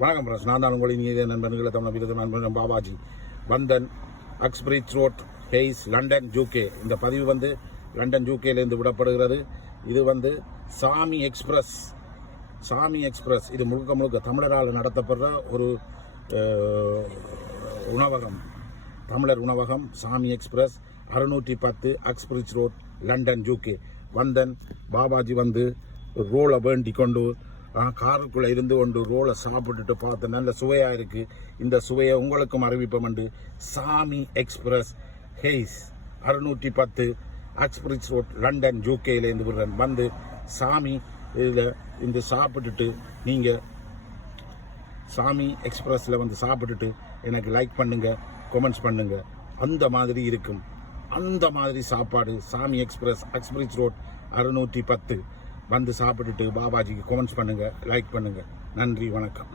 வணக்கம் பிரஸ், நான் தான் உங்களின் நீதிய நண்பர்களை தமிழ் விருது நண்பன் பாபாஜி. வந்தன் Uxbridge road, Hayes, London, UK. இந்த பதிவு வந்து லண்டன் யூகேலேருந்து விடப்படுகிறது. இது வந்து சாமி எக்ஸ்பிரஸ். இது முழுக்க தமிழரால் நடத்தப்படுற ஒரு உணவகம், தமிழர் உணவகம். Sami express 610 Uxbridge road, London, UK. வந்தன் பாபாஜி வந்து ரோலை வேண்டி கொண்டு காருக்குள்ளே இருந்து கொண்டு ரோலை சாப்பிட்டுட்டு பார்த்து நல்ல சுவையாக இருக்குது. இந்த சுவையை உங்களுக்கும் அறிவிப்போம். சாமி எக்ஸ்பிரஸ், ஹெய்ஸ், 610 அக்ஸ்பிரிட்ஜ் ரோட், லண்டன், யூகேலேருந்து விடுறேன். வந்து சாமி இதில் இந்த சாப்பிட்டுட்டு நீங்கள் சாமி எக்ஸ்பிரஸில் வந்து சாப்பிட்டுட்டு எனக்கு லைக் பண்ணுங்கள், கமெண்ட்ஸ் பண்ணுங்கள். அந்த மாதிரி இருக்கும், அந்த மாதிரி சாப்பாடு. சாமி எக்ஸ்பிரஸ், அக்ஸ்பிரிட்ஜ் ரோட், 610. வந்து சாப்பிட்டுட்டு பாபாஜிக்கு கமெண்ட்ஸ் பண்ணுங்கள், லைக் பண்ணுங்கள். நன்றி, வணக்கம்.